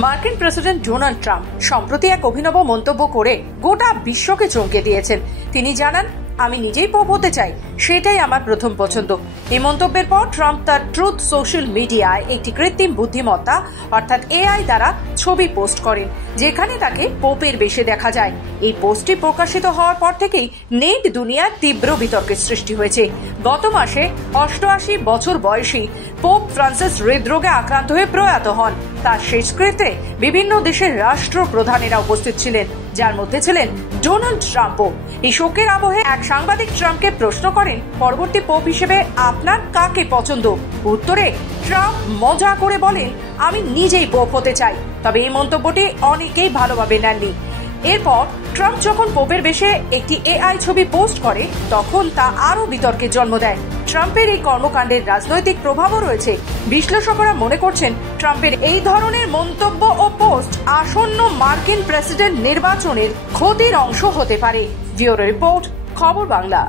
মার্কিন president Donald Trump সম্প্রতি এক অভিনব মন্তব্য করে গোটা বিশ্বকে চমকে দিয়েছেন। তিনি জানান, আমি নিজেই পোপ হতে চাই, সেটাই আমার প্রথম পছন্দ। এই মন্তব্যের পর ট্রাম্প তার ট্রুথ সোশ্যাল মিডিয়ায় একটি কৃত্রিম বুদ্ধিমত্তা অর্থাৎ এআই দ্বারা ছবি পোস্ট করেন, যেখানে তাকে পোপের বেশে দেখা যায়। এই পোস্টটি প্রকাশিত হওয়ার পর থেকেই নেট দুনিয়ায় তীব্র বিতর্কের সৃষ্টি হয়েছে। গত মাসে 88 বছর বয়সী পোপ ফ্রান্সিস হৃদরোগে আক্রান্ত হয়ে প্রয়াত হন। তার শেষকৃত্যে বিভিন্ন দেশের রাষ্ট্রপ্রধানেরা উপস্থিত ছিলেন, যার মধ্যে ছিলেন ডোনাল্ড ট্রাম্পও। এই শোকের আবহে এক সাংবাদিক ট্রাম্পকে প্রশ্ন করেন, পরবর্তী পোপ হিসেবে আপনার কাকে পছন্দ? উত্তরে ট্রাম্প মজা করে বলেন, আমি নিজেই পোপ হতে চাই। তবে এই মন্তব্যটি অনেকেই ভালোভাবে নেননি। এরপর ট্রাম্প যখন পোপের বেশে একটি এআই ছবি পোস্ট করে, তখন তা আরো বিতর্কের জন্ম দেয়। ট্রাম্পের এই কর্মকাণ্ডের রাজনৈতিক প্রভাবও রয়েছে। বিশ্লেষকরা মনে করছেন, ট্রাম্পের এই ধরনের মন্তব্য ও পোস্ট আসন্ন মার্কিন প্রেসিডেন্ট নির্বাচনের ক্ষতির অংশ হতে পারে। ব্যুরো রিপোর্ট, খবর বাংলা।